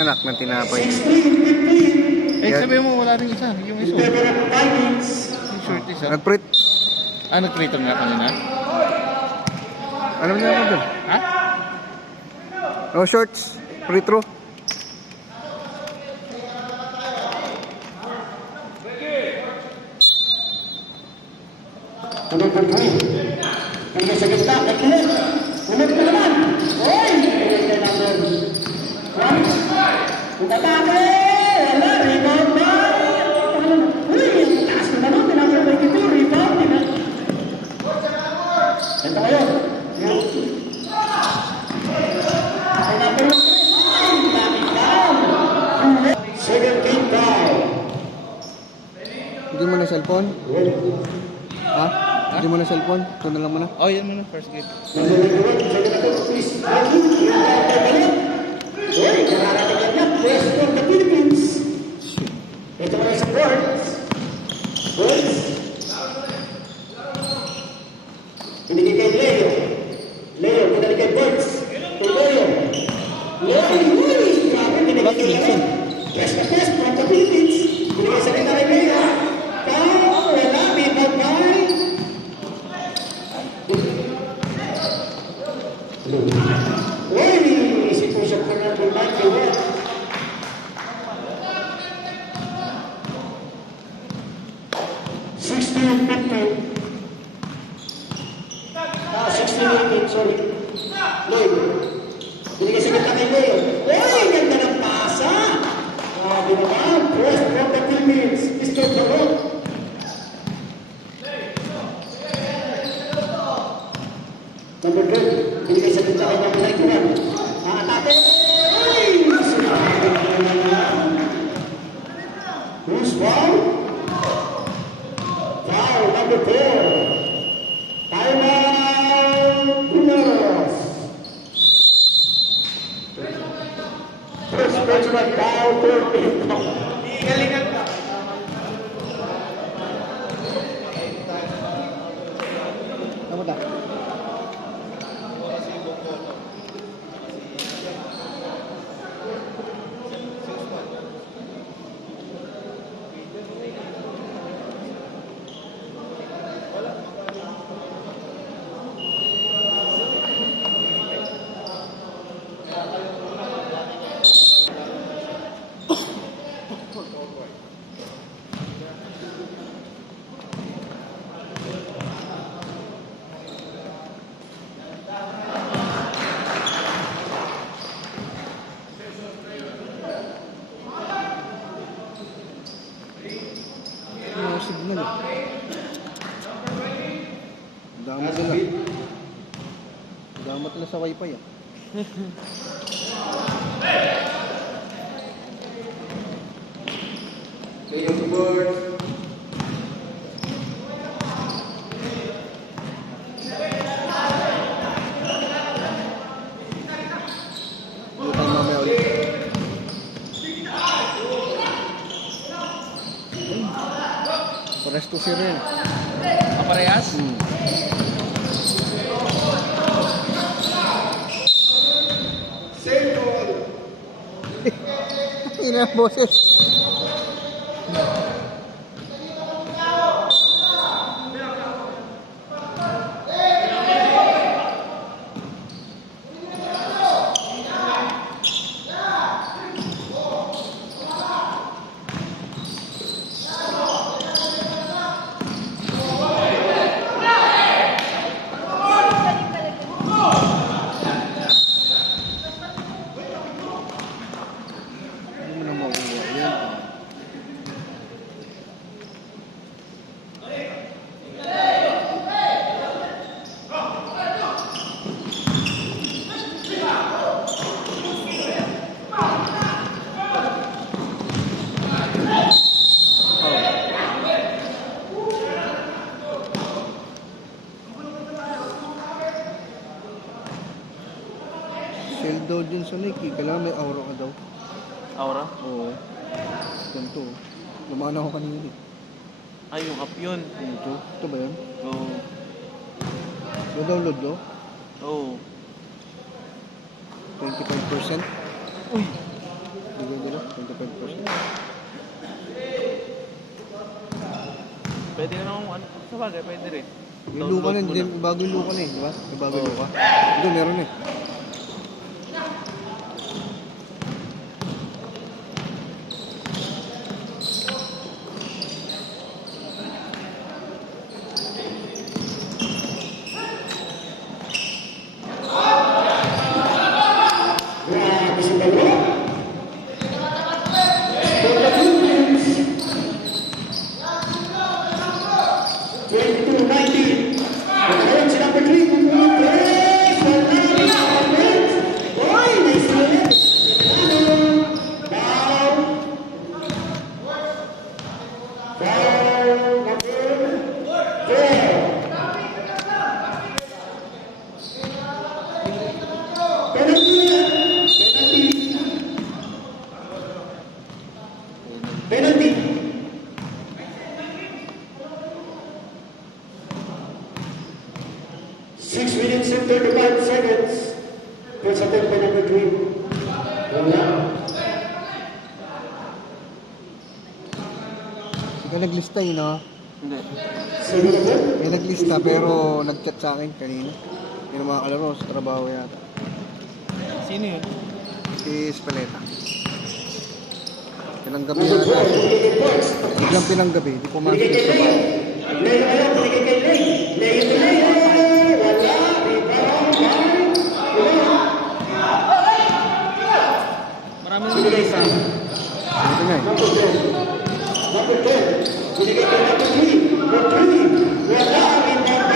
Anak ng tinapay. Eh, sabi mo wala rin isa. Yung iso. Yung short isa. Nag-print. Nag-prito nga kanina? Ano na ako doon? Ha? No shorts. Free throw. Ulit ang three. Hanggang sa gitna, nakilit. Ulit na naman. Oy! Ulit na naman. Utatake! Wala, rebound ba? Uy, ang taas na naman. Tinamay ko ito, rebound. Ito kayo. Ay, natin. Second game down. Hindi mo na cellphone? Ha? Hindi mo na cellphone? Ito na lang mo na. Oh, yan muna. First game. Uy, kararating yan. West from the Philippines. Ito na sa boards. Boards. Binigay kay Leo. Leo, binigay kay boards. Kay Leo. Leo, uy! Grabe, binigay kay Leo. West na West from the Philippines. Binigay sa kita kay Leo. Pao, wala, bibagay. Uy, si Pusok ko na bulay kay West. 16-18, sorry. Lloyd. Binigay sa kita kay Leo. Uy, ganda ng pasa. Di ba ba? First from the Philippines. Mr. Tarot. Number 2. Binigay sa kita kay Mabulay Kuwan. Atake. Uy! Sinabi na. Who's foul? Foul, number 4. Timeout, Bumaros. First personal foul, 13. Galingan ka. Ano ba? Ano signal eh. Damat nila. Damat nila sa wifi ah. Leo to board. Hindi tayo mamaya ulit. Pares to si Ren. Kaparehas? Same ball. Ina ang boses. Hindi mo na makuha yan. Shield daw dun sa Nike. Kailangan may aura ka daw. Aura? Oo. Ganito. Lumaan ako kanina eh. Ay, yung up yun. Ito. Ito ba yan? Oo. Na-download do? Oo. 25%. Uy! Depende po siya. Pwede ka naman, ano, sa bagay, pwede rin. Yung luka na, Download mo hindi, na. bago yung luka na eh, di ba? May bago yung Oo. luka. Ito, meron eh. Grabe si Dalawa. For the Philippines. 22-19. Nagkaroon si number 3. Press! Boy, nice to it. Foul. Foul number 4. Penalty. 6 minutes and 35 seconds. First attempt by number 3. Wala. Hindi ka naglista yun, no? Hindi. Second attempt. May naglista pero nag-chat sa akin kanina. Yung mga kalaro sa trabaho yata. Sino yun? Si Spaleta. Pinanggabi Number 12, yata. binigay kay Boyce. Biglang pinanggabi. Hindi pumasok Binigay sa kay Leo. trabaho. Leo ayaw, binigay kay Leo. Leo to Leo. Wala. Rebound. Wala. Marami Binigay sa Ito nga eh. number 10. Number 10. Binigay kay number 3. Number 3. Wala. Rebound.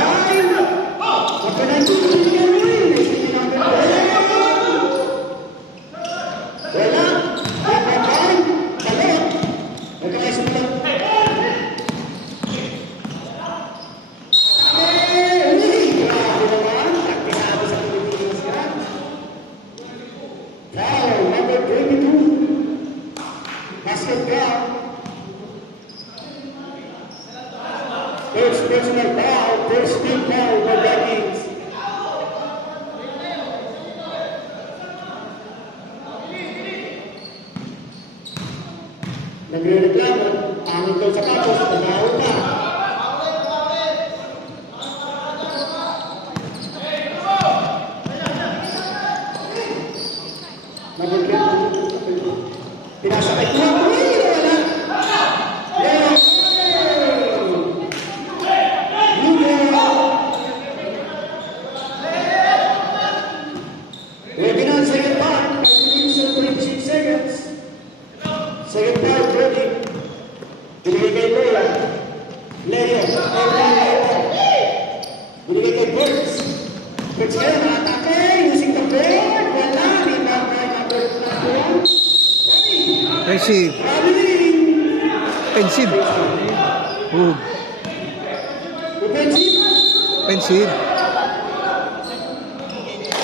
Number 19. Binigay kay Ray. Number 10. Wala. Rebound. Balik. Nagkakaisa mo lang. Grabe naman. Nagpinado sa Pilipinas yan. Foul, number 22. Basket foul. First personal foul, first team foul by Vikings. Nagre-reklamo, angin daw sa tapos, pagkaon pa. Number 22. Pinasakay ko. Wala. Leo. Lugo. Ready na ang second part. 5 minutes and 26 seconds. Second part, ready. Binigay kay Leo. Leo. Binigay kay Burks. Burks kayo, nakatake. Using the board. Wala. Rebound by number 1. Pensive. Traveling. Pensive. Oh, Offensive. pensive.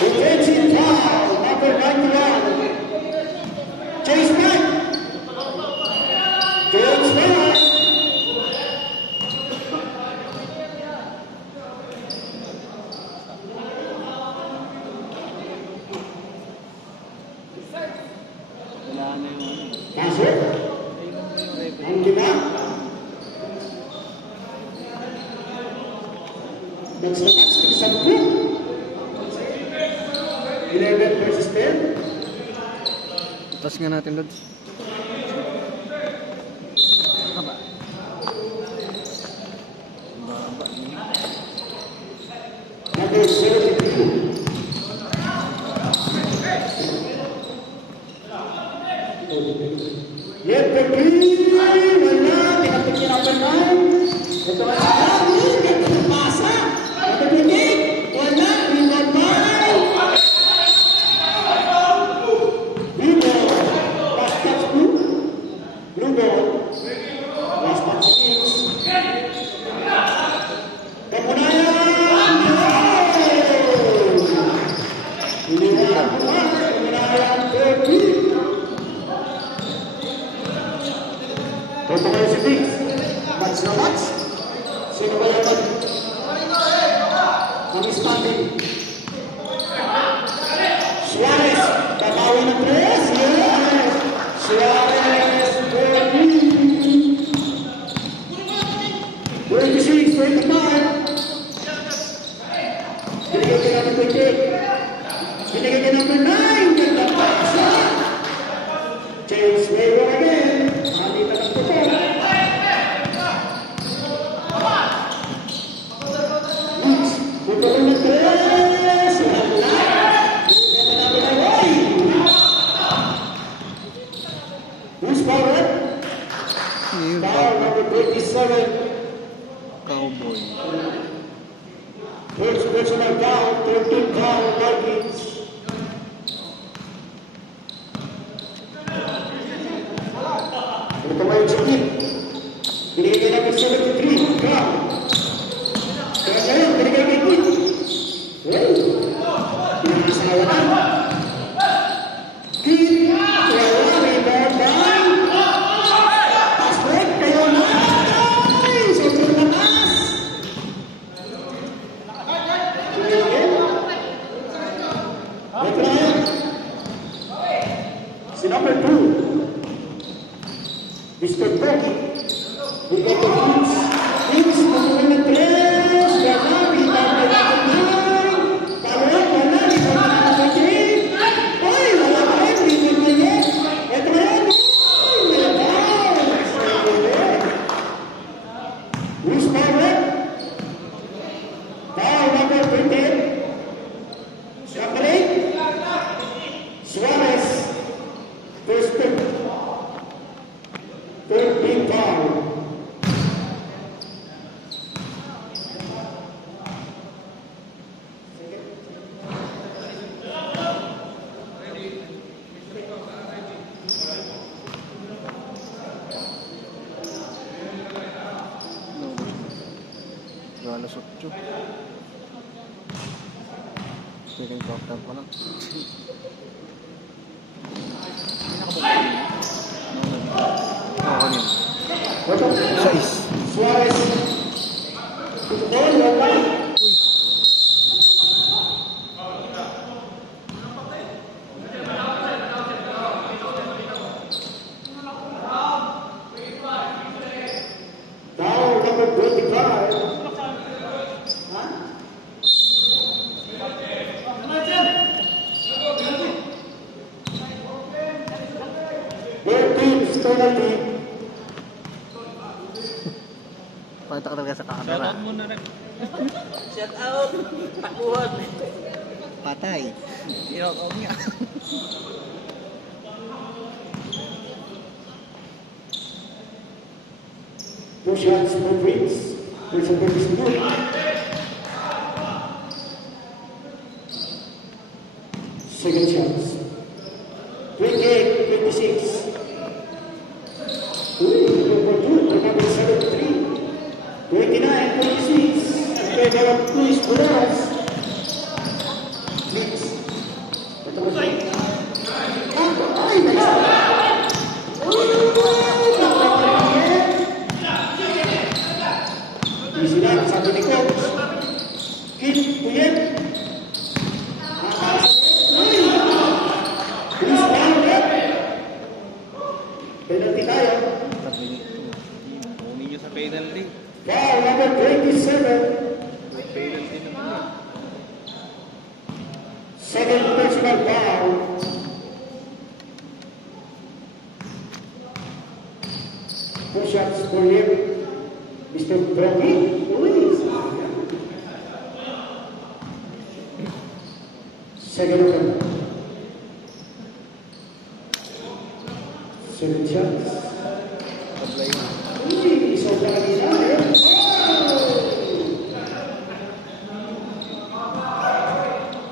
Offensive foul. Number 91. Chase back. James Miller. Wala na yung ano. Passer. Ang lima. Next na match, tig-sampu. 11 versus 10. Tapos nga natin, Lods. Number 72. Yet the green, wala, pinapit niya number 9. Ito ang sabi, ito pasa. Number 28, wala, rebound by. Blue ball, last touch blue. Blue ball, last touch six. Kapunayan, Iliwan, Kapunayan, 13. Ito kayo si Diggs. Match na match. Sino ba yung mag-standing? Suarez. Babawi ng press. Yes. Suarez. Yun, Foul number 27. cowboy. First personal foul, 13 foul, Vikings. Ito may sakit. Binigay na ng 73. Foul. Kaya ngayon, binigay kay Quinn. Well, pinasawa na. Quinn, wala, rebound down. Pass break, kayo na. Ay, sobrang lakas. Ito na yan. Si number 2. Mr. Berkey. We got the Kings. Kings, patuloy ng 3. Ganabi, number 9. Paruan, Ganabi, number 3. Ay, wala pa rin. Hindi na yan. Ito na yan. Ay, wala. Who's power? Foul number 15. Number 8. Suarez. First pick. Third big foul. Alas 8. Second quarter pa lang. Kanina. Ito. 6. Suarez. Ball, wala. Uy. Foul number 25. Huh? Their team's penalty. Pakita ka talaga sa camera. Shout out! Takuhan! Patay. Iyakaw niya. Two shots for Prince. There's a big scoop. Second chance. 28, 26. Number 2, number 73. 29, 26. And favor of Luis Perez. Mix. Ito mo siya. Ay, nice. Easy lang, sabi ni Coach. Kid, Puyet. Please, penalty tayo. Kunin nyo sa penalty. Foul number 27. Penalty naman. Second personal foul. Two shots for him. Mr. Berkey. Luis. Second one. Seven shots. Uy, sobra kanina eh.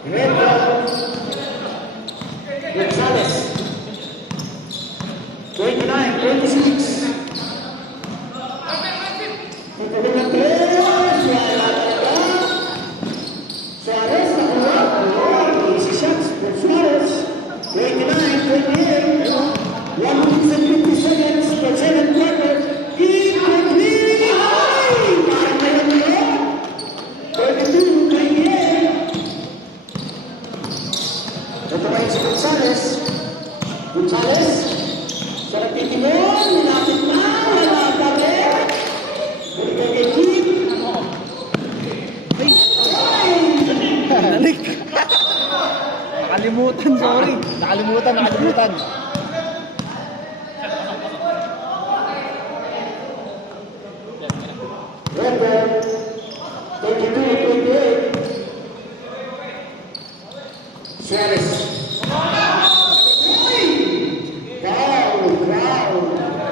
Red ball. Gonzalez. 29, 26. Pagpapit ng 3. Suarez nakuha. Easy shots for Suarez. 29, 28. 150 seconds per second quarter. Keep the lead. Ay! Parang mayroon na yun. 32, 28. Ito ngayon si Gonzalez. Gonzalez. Sa nagtitimon. Nilapit na. Wala pa rin. Balik kay Keith. Ay! Nalik. Nakalimutan, sorry. Nakalimutan. Red ball. 32, 28. Suarez. Foul.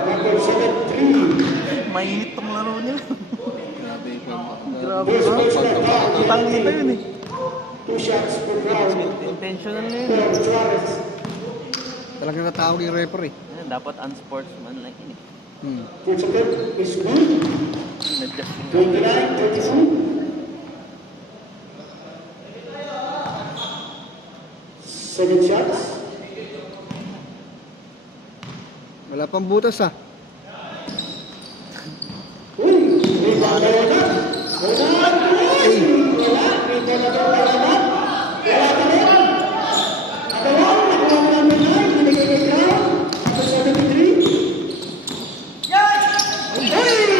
Number 73. mainit tong laro nila. Grabe yung Grabe ba? Utang nila yun eh. 2 shots per foul. Intentional na yun. For Suarez. Talagang natawag yung referee. Ayun, dapat unsportsmanlike yun eh. First attempt is good. Nag-adjust yung 29-32. 7 shots. Wala pang butas ah. Uy! Rebound na yun. Wala! Uy! Wala! Rebound na doon para naman. Wala pa rin. Nakuha mo namin na. Binigay kay Brown. Sa 73. Uy!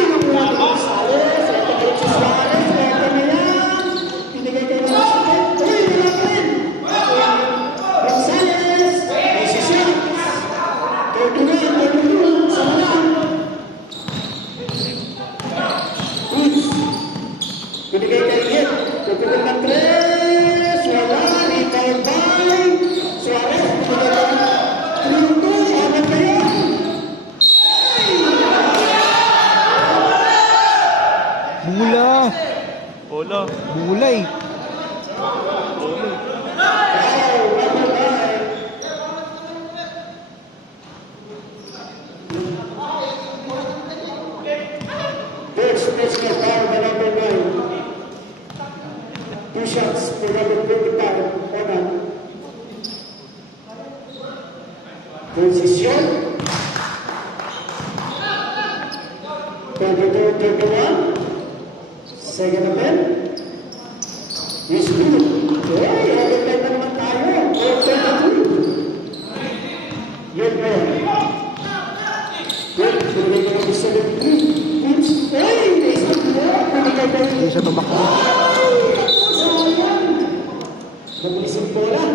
Nakuha mo namin sa Suarez. Ito kayo si Suarez. Ito na yan. Binigay kay Brown. Uy! Wala pa rin. Gonzalez. May shots. 31-32. Sama na. Binigay kay Hit. Tutugan ng 3. Wala. Rebound by Suarez. Binigay kay 3-2. Amat kayo. Bula! Polo. Bula eh. First personal foul by number 9. 2 shots for number 25. Onan. Position. 32-31. Second attempt. Is good. Hey, overtime na naman tayo. 4-32. Yun mo. Good. Binigay ko ng 73. Oops. Hey, isang more. Binigay ko Hindi siya tumakbo. sayang. Napulisin po lang.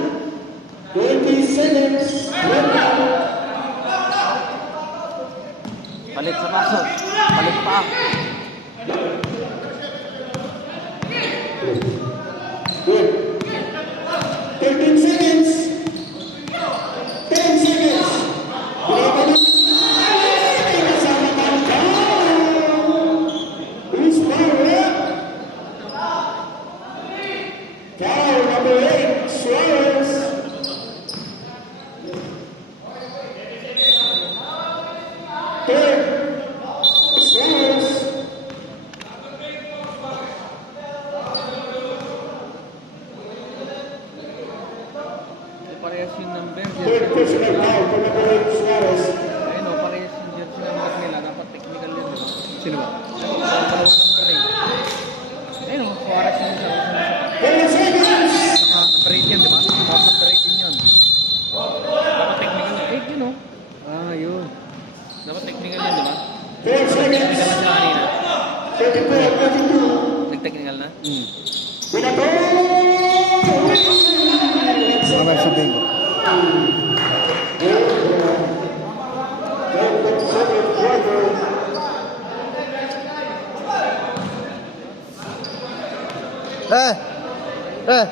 20 seconds. Palit sa kaso. Palit pa. Good. 13 seconds. 10 seconds. Binigay ko ng kasama ng foul. Who's power? Foul number 8, Suarez. Third, Suarez. Parehas yung number. Third personal foul for number 8, Suarez. Ayun o, parehas yung jersey number nila. Dapat technical yun. Sino ba? Dalawa number eh. Ayun o, Suarez yung isa. 10 seconds. Number 8 yun, di ba? Tapos number 8 yun yun. Dapat technical yun. 8 yun o. Ah, yun. Dapat technical yun, di ba? 4 seconds. Technical na sila kanina. 34-32. Nag-technical na? Binato! Baka sabihin ko. Eh! Eh!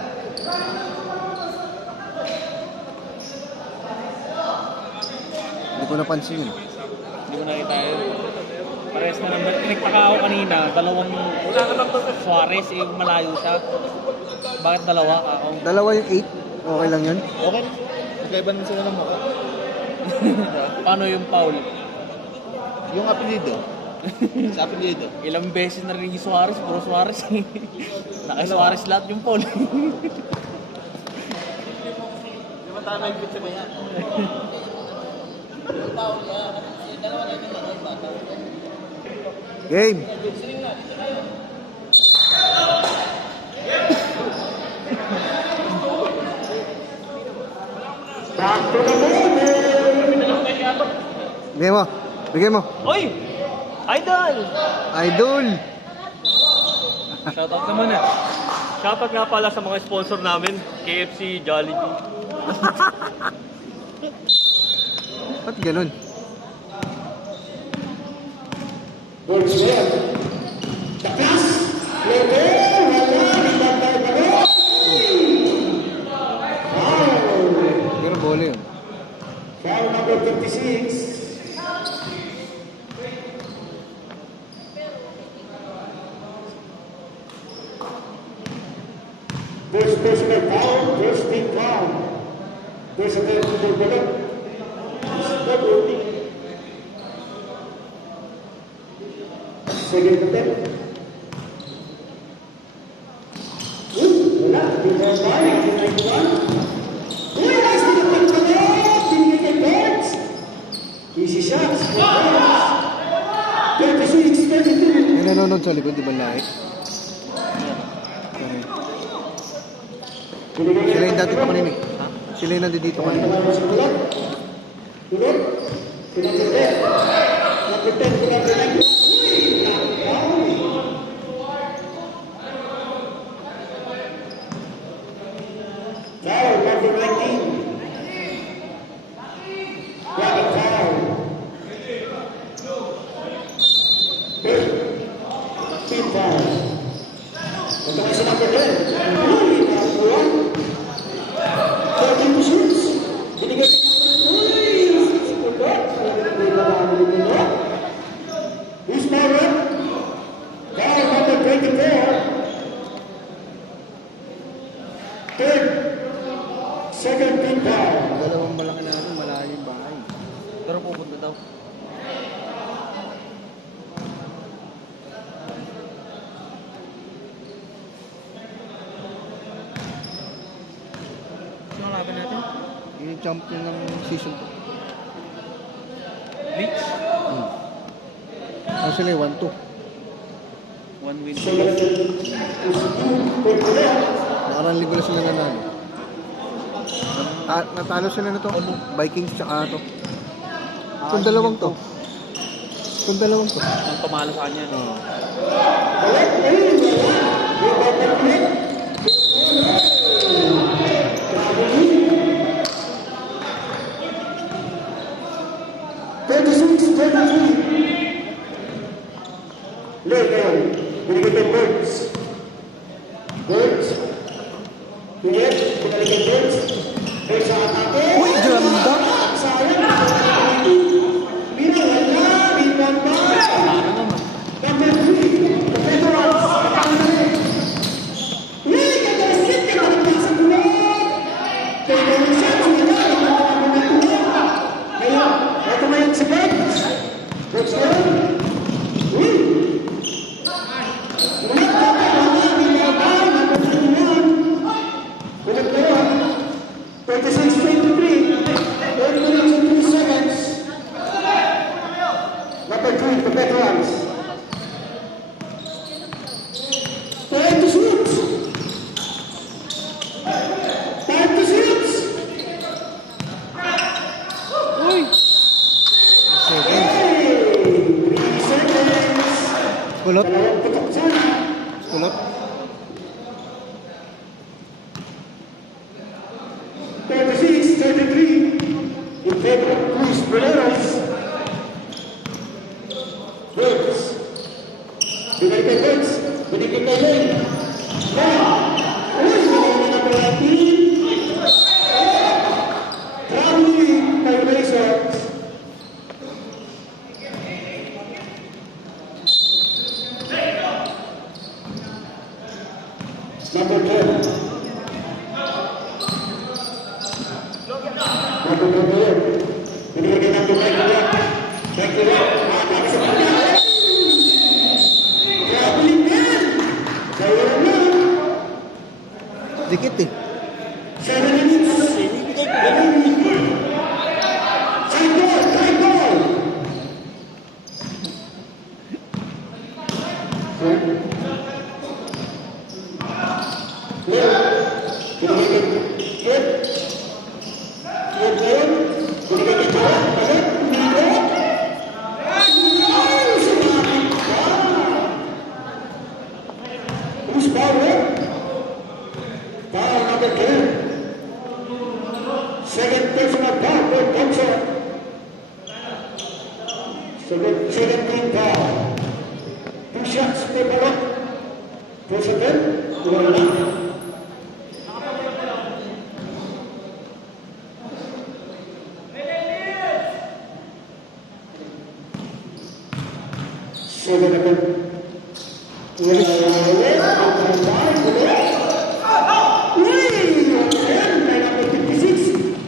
Hindi ko napansin yun. Hindi ko nakita yun. Parehas na number. Nagtaka ako kanina. Dalawang Suarez, eh, malayo siya. Bakit dalawa? Ako. Dalawa yung 8. Okay lang yun. Okay. Magkaiba naman sila ng mukha. Paano yung foul? Yung apelido. Sa apelido. Ilang beses na rin yung Suarez, puro Suarez. Naka-Suarez lahat yung foul. Di ba tama yung picture ba yan? Game! Back to the ball. Bigay mo! Bigay mo! Oy! Idol! Idol! Shoutout naman eh. Shoutout nga pala sa mga sponsor namin, KFC, Jollibee. Ba't ganun? Works well. The pass. Lego. Wala. Rebound by Bago. Foul. Pero bola yun. Foul number 56. There's a bit of bullet. Second attempt. Wala. Di ba tayo? Uy, nice to the bullet. Binigay kay Birds. Easy shots. 36, 32. Yung nanonood sa likod, di ba lahat? Sila yung dati pa kanina. Sila yung nandito dito kanina. Foul, number 19. Grab foul. Team foul. Ito kasi number 10. Number 1. 42 shoots. Binigay sa who's foul up? Foul number 24. Third. Second team foul. Dalawang malaki na ano, malayo yung bahay. Pero pupunta daw. Sino ang laban natin? Yung champion ng season 2. Leaks? Ano sila yung 1-2? 1 win. Nakarang linggo na sila nanalo. Natalo sila na to. Vikings tsaka to. Itong dalawang to. Itong dalawang to. Ang pamalo sa kanya. Oo. Binigay kay Birds. Birds. Pinget. Binigay kay Birds. Birds sa atake. Uy, ganda! Sayang. Bina, wala. Bina ba? Para naman. Number 3. The veterans. Uy, kagalit ka. Nagpasang tulad. Kaya gawin siya. Ngayon, ito na yung si Birds. Birds na yun. Uy. 26-23, 30 minutes and 2 seconds. Number 3, the veterans. Time to shoot. Time to shoot. Uy! Seconds. 3 seconds. Kulot. Dalawang putok dyan. Kulot. 36-33 in favor of Luis Breneros. Birds. Binigay kay Birds. Binigay kay Lane. Lane. Uy, binigay na number 19. Traveling kay Razors. Number 10. Binigay kay number 9. Thank you. Traveling din. Kaya naman. Dikit eh. 7 minutes. Side ball. Who's power? Foul number 10. Second personal foul for Thompson. Second team foul. 2 shots per ball. For second, 1 lang. Second attempt. Number 56,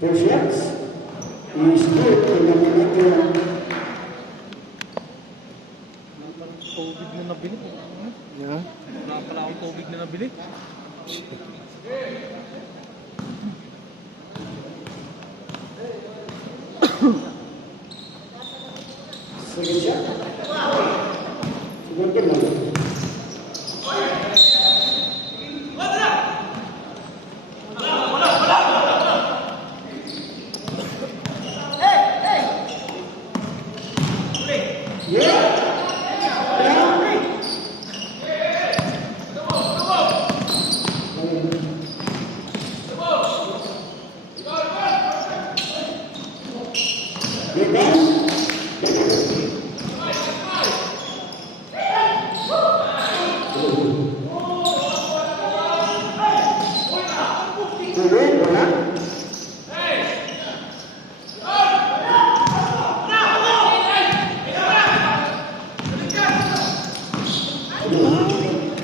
Two shots. Is good to the Pinatuan. Tubig na nabili. Yeah. Wala pala akong tubig na nabili. Second shot. Segundo lang.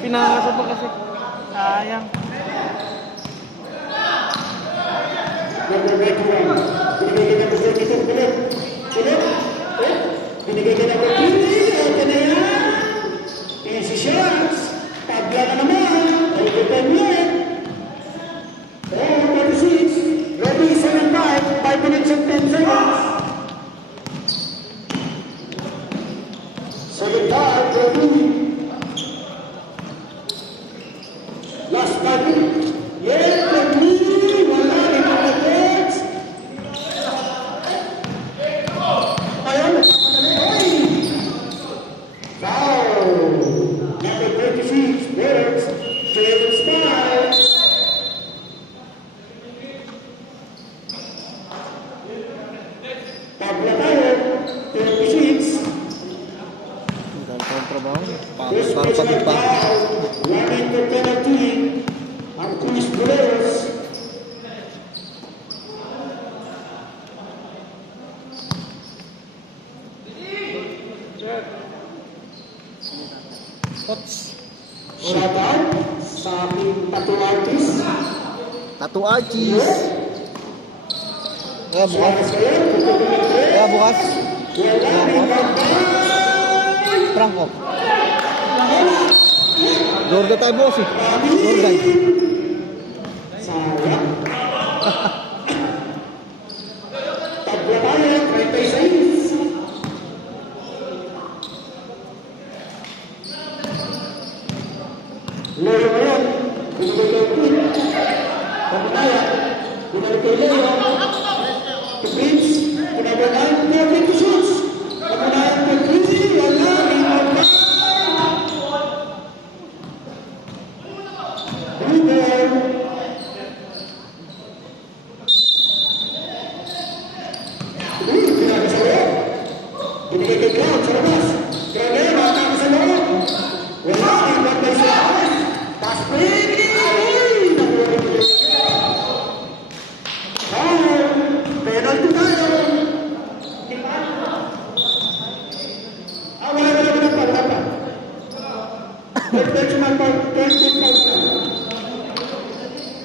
Pinasa pa kasi. Sayang. Number 91. Binigay ka number 32. Kulit. Kulit. Binigay ka number 20. Ito na yan. Easy shots. Tabla ka naman. Ay, ito yan. 36. Ready, 7-5. 5 minutes and 10 seconds. 7-5. Ready. Last 5 minutes. Yeah, ready. Wala rin ang agad. Ayun, nagpapadali. Foul. Number 26, Birds. James Spies. Tabla tayo. 26. Ang dami pang trabaho. First Parang place pagod pa. foul. Running the penalty. Ang Cruz Boleros. Shout out sa aking tattoo artist. Tattoo Archies. Kaya bukas. Suarez kayo. Kaya bukas. Wala rin ang Franco. Jordan tayo boss eh. Jordan. sayang. Tabla tayo. 36. Leo ngayon. Binigay kay Queen. Pagkataya. Binigay kay Leo. To Prince. Pinagunayan. Pinagay to shoots. Pagkataya kay Queen. Wala rin ang Rebound. Pinagay sa loob. Binigay kay Cloud sa labas. Granero. Pinagay sa loob. Wala rin ang kay Suarez. Pass play. Foul. Penalty tayo. Wala na naman ang wala pa. Intentional foul, 13 fouls na.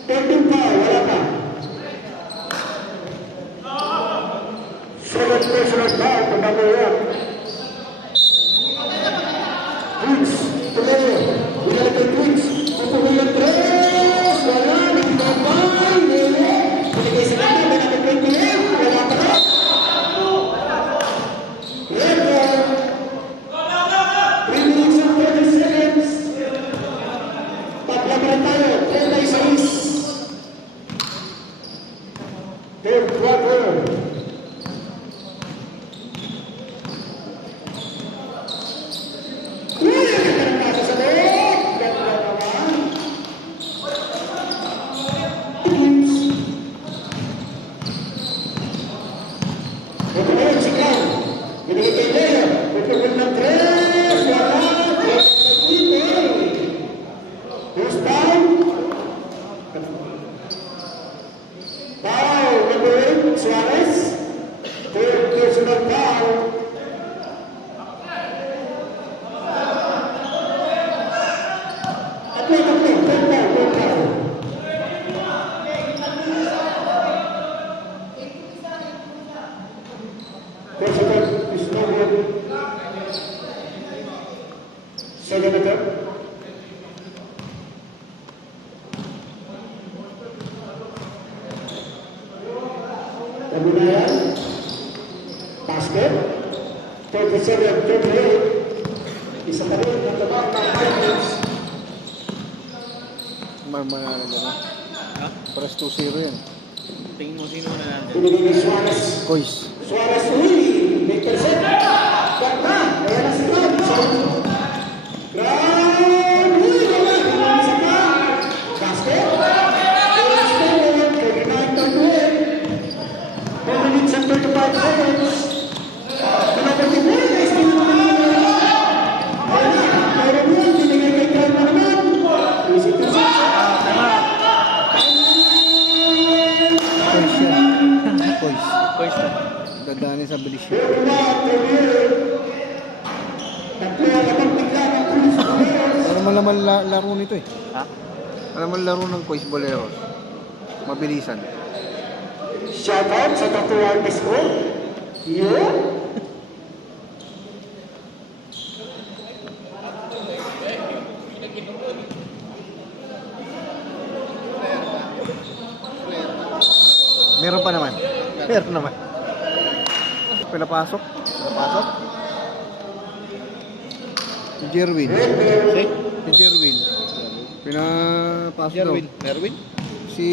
13 foul, wala pa. Second personal foul, pabagawa. Twins, Tuleo, binalik kay Twins. Pupuloy ang tres, wala, nagkabay, Lele. Binigay sa kanya, binalik kay Tuleo, wala pa rin. Lele. 3 minutes and 30 seconds. Paglaban tayo, 36. Third quarter. Nagkaroon sa loob. Ganda naman. Teams. Ito na yun, si Clown. Binigay kay Leo. Pagkakulit ng tres. Wala. First down. Foul. Number 8, Suarez. Third personal foul. Third foul. Kabunayan. Basket. 37-38. Isa pa rin ang tabang ng Vikings. Manalo na. Ha? Pares 2-0 yan. Tingin mo sino na nandyan. Binigay ni Suarez. Kois. Suarez Willie. May percent. Ganda. Kaya na si Grant. Grant Willie naman. Isa pa. Basket. 39-38. 4 minutes and 35 seconds. Pinapagin mo. Mayroon yun. Binigay kay Grant na naman. Easy to see. Kois yan. Kois. Kois na. Dadani sa bilis yan. Para malaman laro nito eh. Ha? Malaman laro ng Kois Boleros. Mabilisan. Shoutout sa tatuan ni School. Yeah. Meron pa naman. Meron naman. Pinapasok. Pinapasok. Si Jerwin. Si Jerwin. Pinapasok daw. Merwin? Si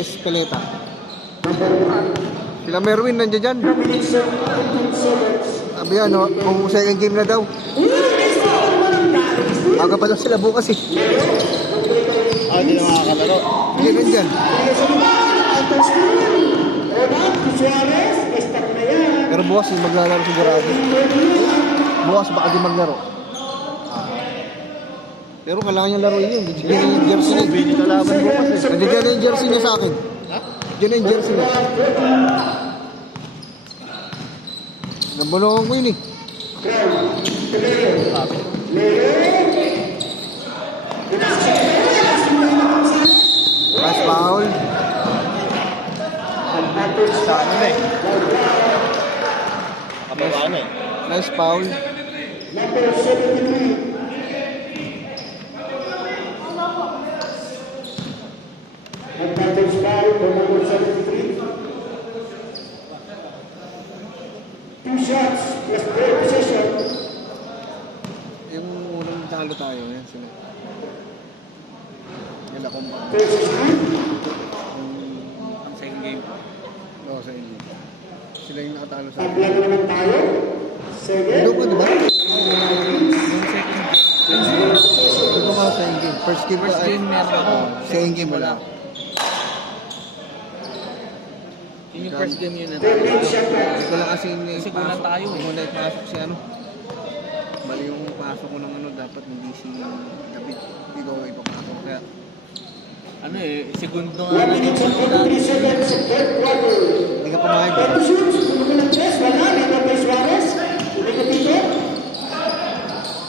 Espeleta. Sila Merwin nandiyan dyan. Sabi yan, no? Kung second game na daw. Aga pa daw sila bukas eh. Hindi na makakalaro. Hindi nandyan. Pero bukas yung maglalaro sigurado. Bukas baka di maglaro. Pero kailangan niyang laruin yun. Nandiyan na yung jersey niya. Hindi kalaban bukas eh. Nandiyan na yung jersey niya sa akin. Nandiyan na yung jersey niya. Nabulungan ko yun eh. Last foul. Sa ano na eh. Kapag eh. Nice foul. Number 73. Advantage foul for number 73. 2 shots plus play possession. Yung unang talo tayo, yan sila. Yan ako ba? Versus Ang second game. Oo, sa inyo. Sila yung nakatalo sa at akin. lagi naman tayo. Second. Ito pa, di ba? Yung second game. Ito pa sa game. First game First pa. game meron. Second game wala. Yun yung first game yun na. 13 shot clock. Hindi ko lang kasi Kasi kulang tayo eh. Hindi ko na ipasok si ano. Bali yung pasok ko ng ano, dapat hindi si David. Hindi ko ipapasok. Kaya, Ano eh, segundo 1 nga na minute yung and 43 seconds of third quarter. hindi ka pumayag. Back to shoots. Puno ko ng 3. Wala. Neto kay Suarez. Hindi ko dito.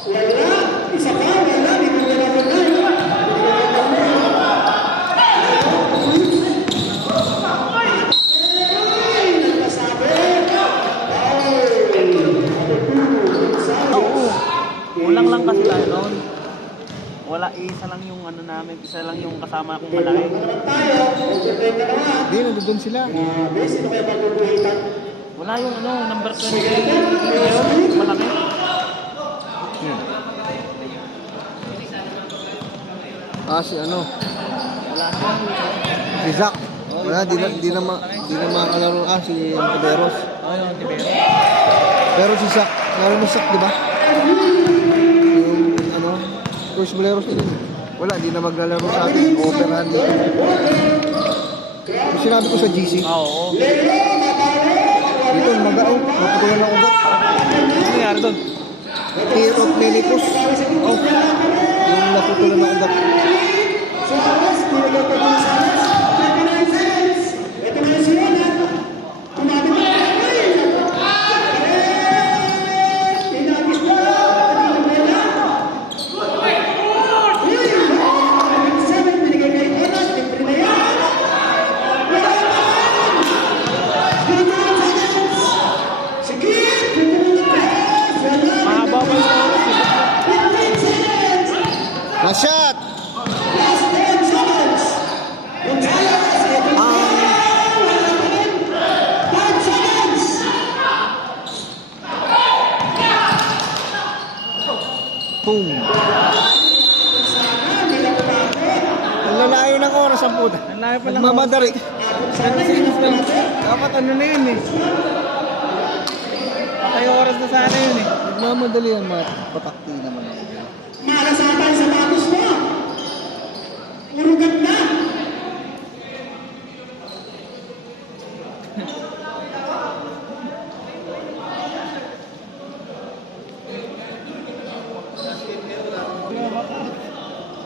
Wala. Isa pa. Wala. Hindi ko wala pa na. Kulang lang kasi tayo noon. Wala, isa lang yung ano namin, isa lang yung kasama kong malaki. Tayo. Overtime na naman. Hindi, nandun sila. Grabe. Sino kaya magbubuhitan? Wala yung ano, number 20. Yun, malaki. Si ano, Wala siya. si Zach. Wala, di na makakalaro. Si Antiveros. Oh, yung Tibero. Pero si Zach, laro mo Zach, di ba? Yung ano, Cruz Boleros din. Wala, di na maglalaro sa atin. Overhand dito. Yung sinabi ko sa GC, Oo. dito mag-out, maputulan ng ugat. Ano nangyari doon? Tear of Melicus. Oh, yung naputulan ng ugat. Suarez. Nilagay pa din Suarez. 39 seconds. Ito na yung sirena. Tumabit na Pinagis na. Binigay kay Enas. Libre na yan. Sige. Mahaba pa yung oras. 15 seconds. Na shot! Last 10 seconds. Boom. Ang lalayo ng oras ang puta. Ang layo pa lang. Nagmamadari. Dapat ano na yun eh. Patay oras na sana yun eh. Nagmamadali ang mga patakti naman. Malasapan sa batos mo. Puro ganda.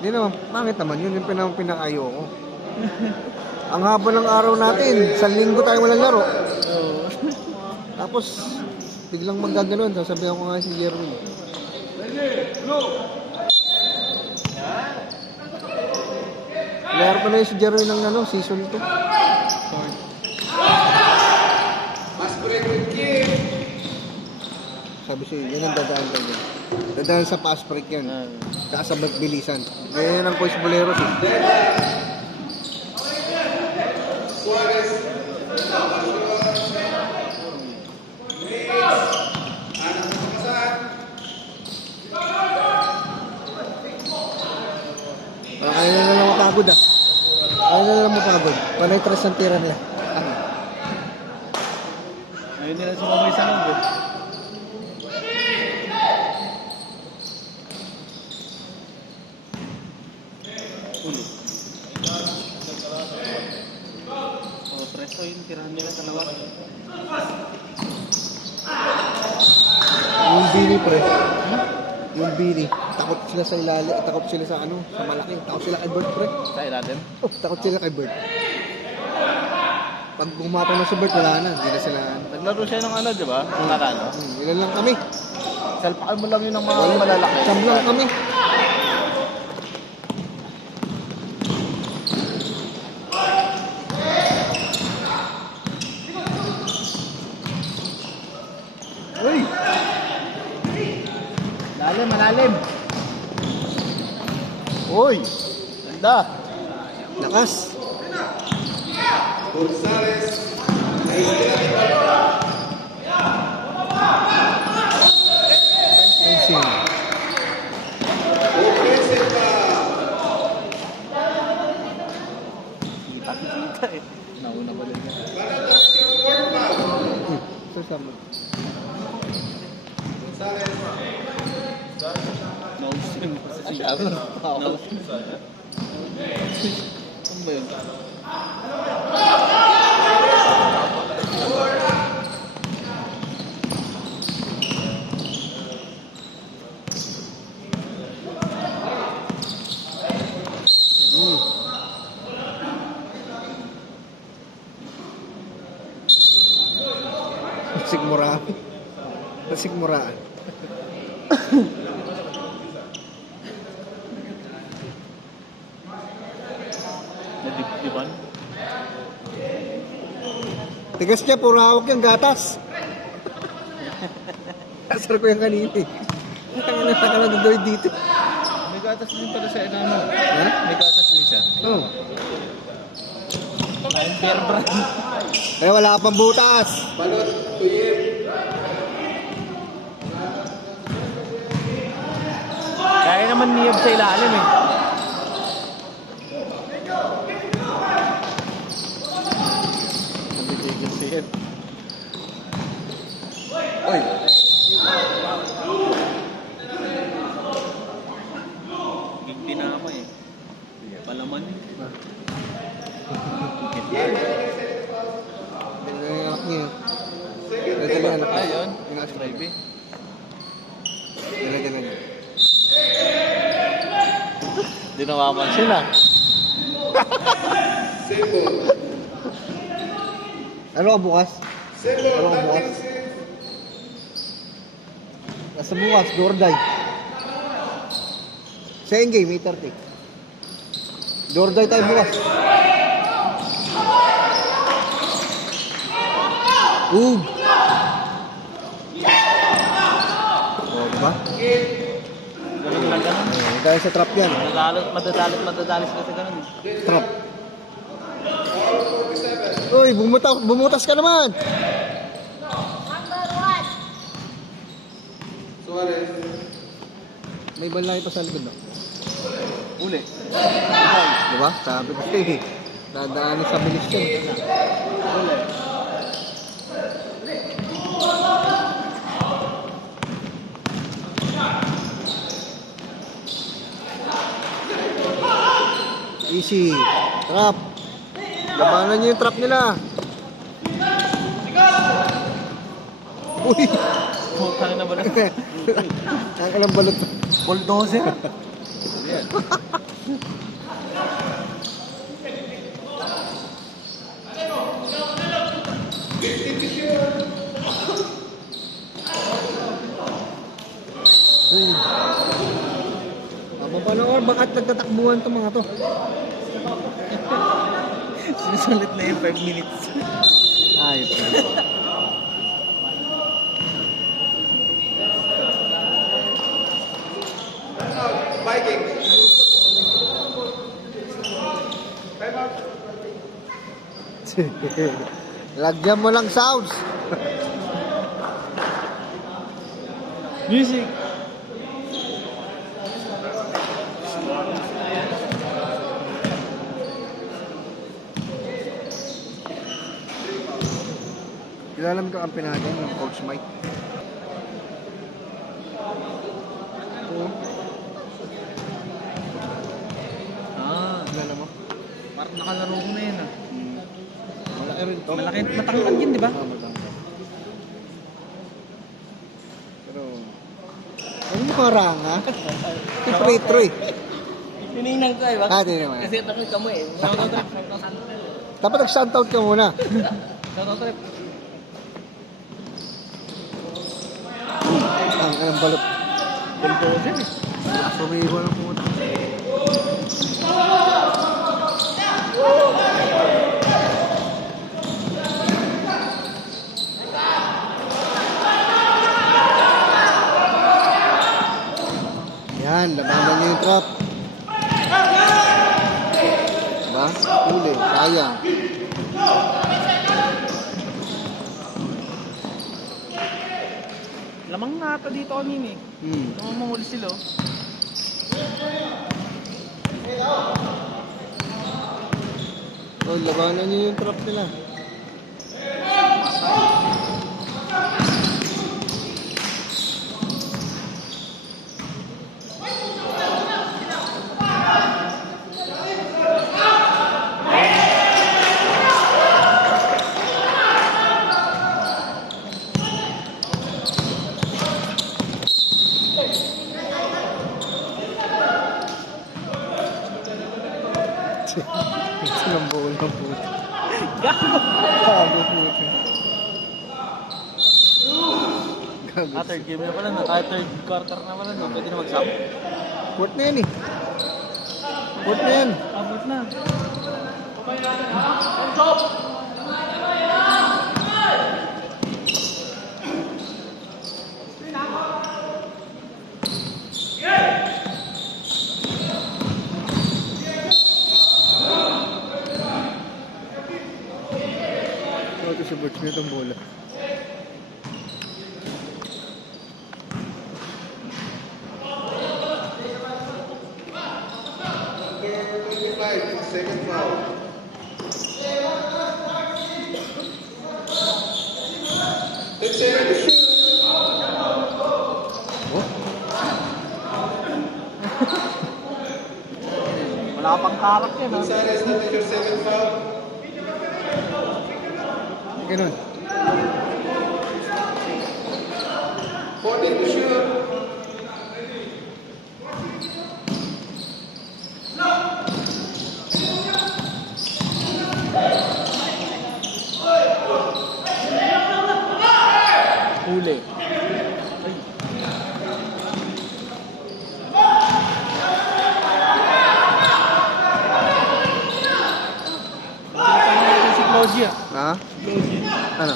Hindi naman, pangit naman yun yung pinakayo ko. Ang haba ng araw natin, sa linggo tayo walang laro. Tapos, biglang magaganon, sasabihan ko nga si Jerwin. Laro pa na yung si Jerwin ng ano, season 2. Sabi siya, yun ang dadaan ka dyan. Dadaan sa fast break yan. Tsaka sa bilisan. Ganyan ang Coach Boleros eh. Kaya na lang mapagod ah. Kaya na lang mapagod. Panay tres ang tira nila. Ayun nila sumabay sa loob eh. Ulit. Oh, preso yun, tirahan nila dalawa. Yung Bini pre. Yung Bini. Takot sila sa ilalim. Takot sila sa ano. Sa malaki. Takot sila kay Bert pre. Sa ilalim? Oh, takot sila kay Bert. Pag bumataw na si Bert, wala na. Hindi na sila. Naglaro siya ng ano, di ba? Nakano? Ilan lang kami. Salpakan mo lang yun ng mga malalaki. Siyam lang kami. Uy! Lalim, malalim. Uy! Ganda! Lakas. Fencing. Kita eh. Nauna ba lang yan? Sasama. Nausin mo sa siya. Nausin. Ano ba yun? Sigmuraan. Sigmuraan. Nadibdiban? Tigas niya, puro hawak yung gatas. Asar ko yung kanina eh. Ang nagagawin dito. May gatas din pala sa inano. Ha? May gatas din siya. Oh. Kain bear brand. Kaya wala ka pang butas. Kaya naman niyab sa ilalim eh. Nabitigil siya. Oy. Hindi na ako eh. Palaman eh. Dali yung anak niya. Dali yung anak niya. Ayun. Yung anak niya. Baby. Dali niya. Di namamansin ah. Ano ka bukas? Ano ka bukas? Nasa bukas, Dorday. Sa game, may 30. Dorday tayo bukas. Oog! O, diba? Ganun lang ganun. Ay, dahil sa trap yan. Madadalit kasi ganun. Trap. Uy, bumutas ka naman! May May balay pa sa likod, no? Uli. Diba? Sabi ko eh. Dadaanin sa bilis yan. Uli. Easy. Trap. Labanan nyo yung trap nila. Uy! Putang na ba na? Nakakalang balot. Bulldozer. Uy. Aba pa or bakit nagtatakbuhan itong mga to? Sinusulit na yung 5 minutes. Ayos na. Lagyan mo lang sounds. Music. Kilala mo kakampi natin, yung Coach Mike. Oo. Kilala mo? Parang nakalaro ko na yun ah. Malaki rin to. Malaki, matangkad yun, di ba? Matangkad. Pero, ano mo karanga? Si Pretro eh. Tinignan ko eh, Ah, di naman. Kasi takot ka mo eh. Shoutout trip. Dapat nag-shoutout ka muna. Shoutout trip. Ang balot. Bulldozer eh. Sumibo ng pumunta. Yan, labanan niyo yung trap. Diba? Huli, sayang. Lamang nata dito kanina eh. Nung manguli sila oh. Oh, labanan niyo yung trap nila. Ito ng buo ng puto. Gago puto. Gago. Third game na pala no. Third quarter na pala no. Pwede na mag-sub. Port na yan eh. Port na yan. Abot na. Ito si Butch mo itong bola. Second foul. Let's say the shoot. Wala pang karak yan ah. Gonzalez, that is your second foul. Ganun. 14 to shoot. Huli. Si Claudia. Ha? Claudia. Ano?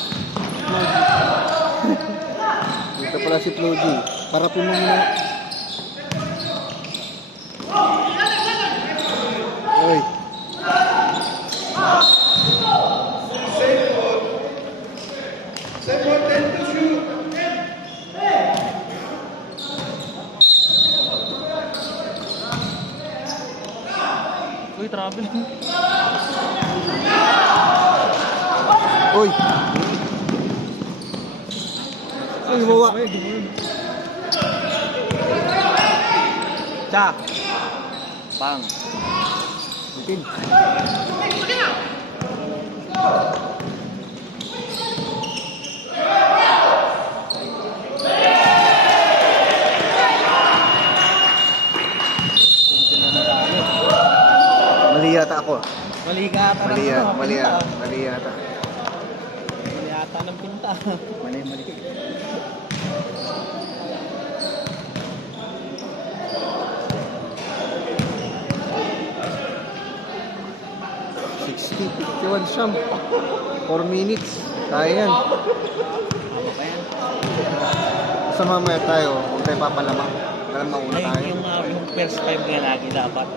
Dito pala si Floji. Parapin mo muna. Oy. Same one, 10 to shoot. Uy! Uy, mawa! Tsak! Pang! Bitin. Punta na nadali. Mali yata ako. Mali ka ata ng Mali pinta. yata. Mali yata. Mali yata. Mali ata ng pinta. Mali. 51 siyam. 4 minutes. Kaya yan. Ano ba yan? Basta mamaya tayo, huwag tayo papalamang. Alam mauna Ay, tayo. yung first time nga lagi dapat.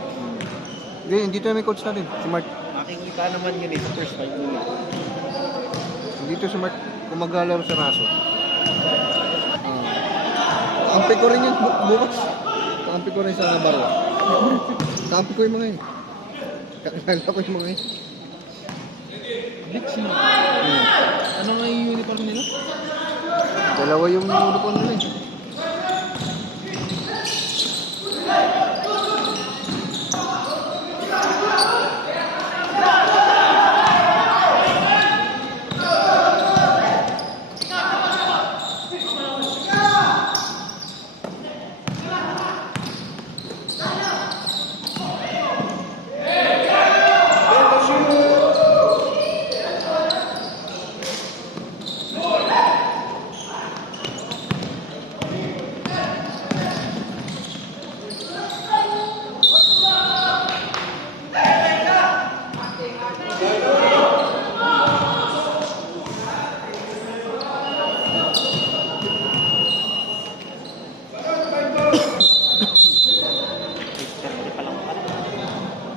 Hindi tayo may coach natin. Si Mark. Makikita naman yun eh sa first time yun. Dito si Mark, kung maglalaro sa Raso. Kampi ko rin yun bukas. Kampi ko rin sa Navarro. Kampi ko yung mga yun. Kakilala ko yung mga yun. Blitz yun. Ano nga yung uniform nila? Dalawa yung uniform nila eh.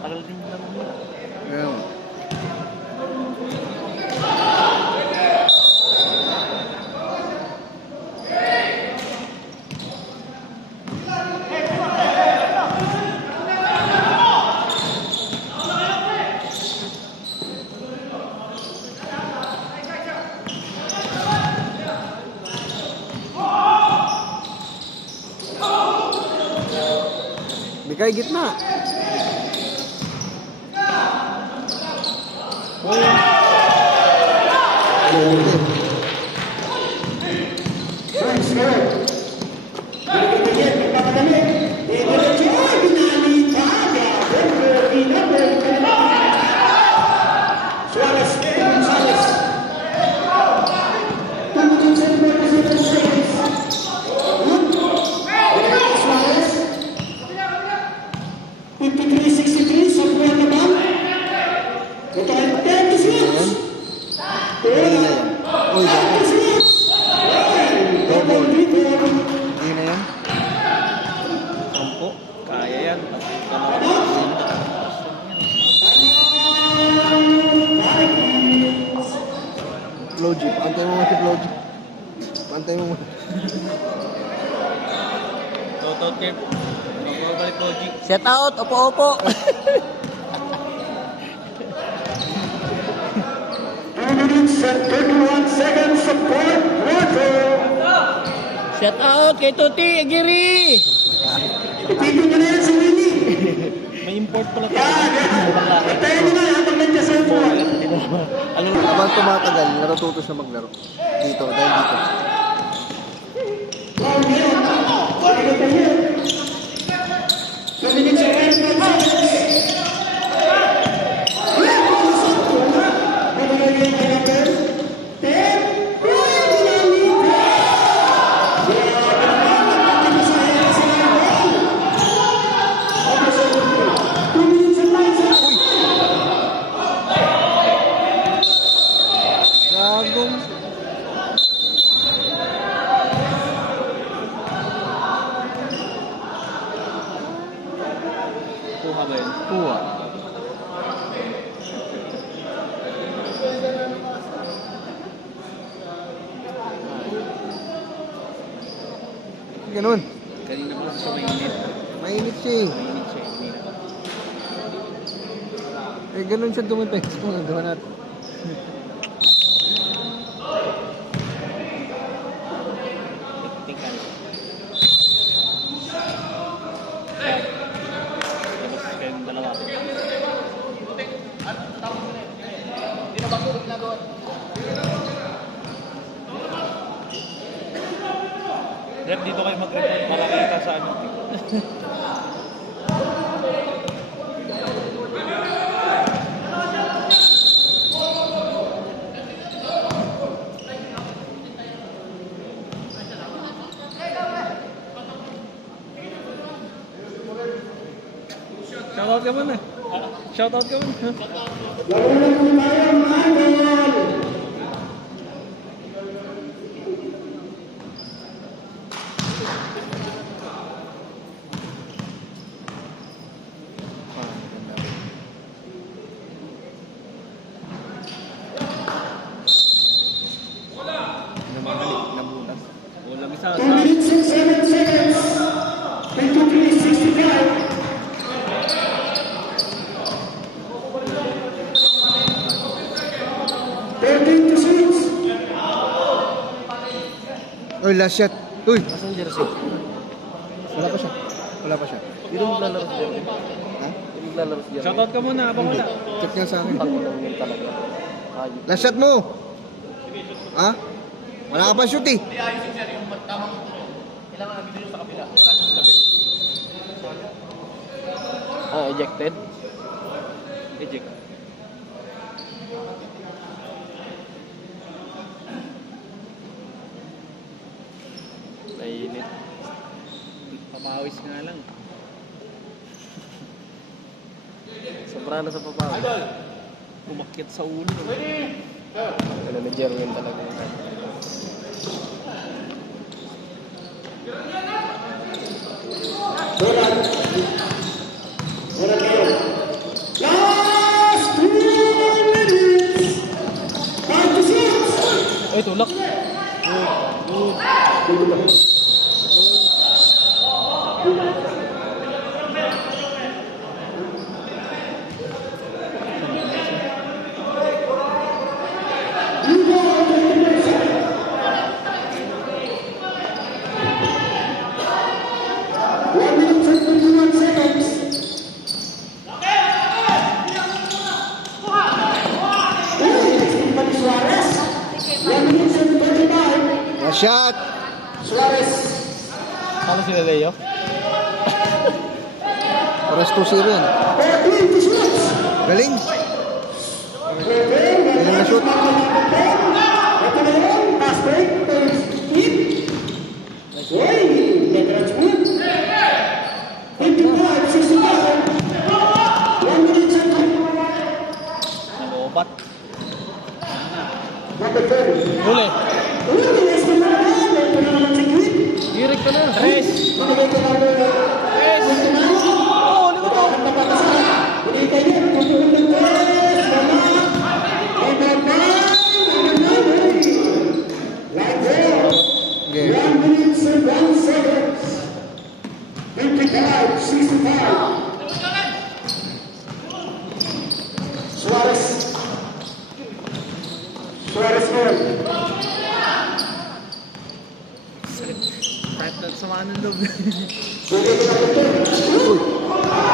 Tagal din lang yun. Ayun. Bigay gitna. Thanks, Lord. Binigyan nagpapadali. Diretso, binalita. Ginabog. Suarez, Gonzalez. Tumutin sa number 7 Suarez. 53-63, sobrang naman. Ito ay 30 slots. Hindi na yan. Uy, bakit? Double rebound. Hindi na yan. Sampo. Kaya yan. Logi. Pantay mo mga si Logi. Pantay mo mga. Toto tip. Mababalik logic. Set out, opo-opo. 2 minutes and 31 seconds of fourth quarter. Set out kay Tuti Agiri. Ipitin nyo na yan si Winnie. May import pala tayo. Yan, yan. Patayin nyo na habang nagka-cellphone. Alam mo, Habang tumatagal, natututo siya maglaro. Dito, dahil dito. Oh, yan. Bakit ito yan? 2 minutes and 25 seconds. Binigay yung number 10. Kuya Binalita. Gagong. kuha ba yun? Kuha. Ganun. Kanina po sa mainit. Mainit siya eh. Mainit siya. Kanina. Eh, ganun siya dumipes kung nagawa natin. Rep, dito kayo mag-report para kita sa ano. Shoutout ka muna. Shoutout ka muna. Laro na po tayo, mga idol! Ulam isa 2 minutes and 7 seconds. 23:65. Uy, last shot. Uy, Asan yung jersey? wala pa siya. Wala pa siya. Hindi rin maglalaro si jersey. Ha? Hindi maglalaro si jersey. Shoutout ka muna habang wala. Check niya sa akin. Panginoon yun talaga. Ayun. Last shot mo. Ha? Wala ka pa shoot eh. Ejected. Eject. Nainit. Papawis nga lang. Sobra na sa papaw. Umakyat sa ulo. Ano na Jerwin talaga. Last 2 minutes. 5 to 6. Ay, tulak. Last shot. Suarez. Ano sila Leo? Paras 2-0 yan. 14 to shoot. Galing. Galing na shoot. Ito na yun. Pass break. 15. Uy, veterans move. 55, 65. 1 minute and Nalobat. number 10. Huli. Uy, nice na naman. Ito na naman si Quinn. Direct ka na. Tres. Mamigay ka number 29. Oh, ano ba? Ang napatasan. Hindi kayo. Tutulong ng 3. Wala. Number 9. Right there. Game. 1 minute and 1 seconds. 55, 65. Suarez. Suarez man. Kahit na sama ng loob. Bigay ko na ito. Wala.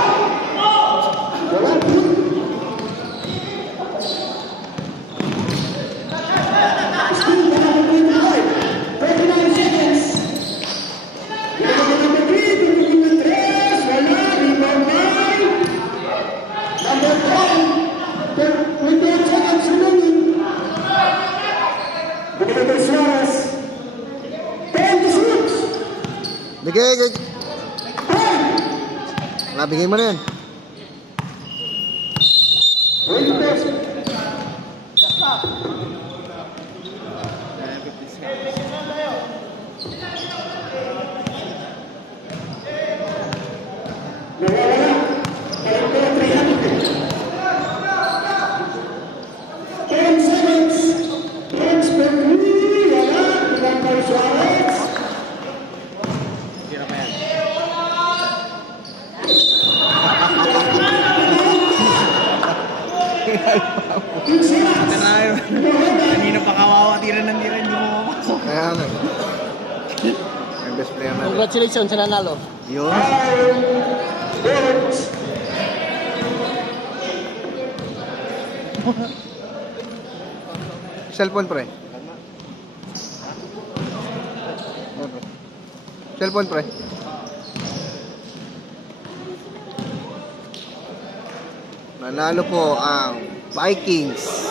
Still number 25. 39 seconds. Bigay ko number 3. Bigay ko number 3. Wala. Rebound 9. Number 10. 28 seconds remaining. Bigay ko kay Suarez. 10 to shoot. Bigay. Wala, bigay mo na yan. 20 pesos. Nawawala. Parang ko 300. 10 seconds. Prince Bernie. Wala. Ilan kay Suarez. Tira pa yan. Tanayo. Kanina pa kawawa, tira, hindi mo mapasok. Kaya nga. Ang best player natin. Congratulations sa nanalo. Yun. Bullets. Cellphone pre. Ano? Cellphone, pre. Nanalo po ang Vikings.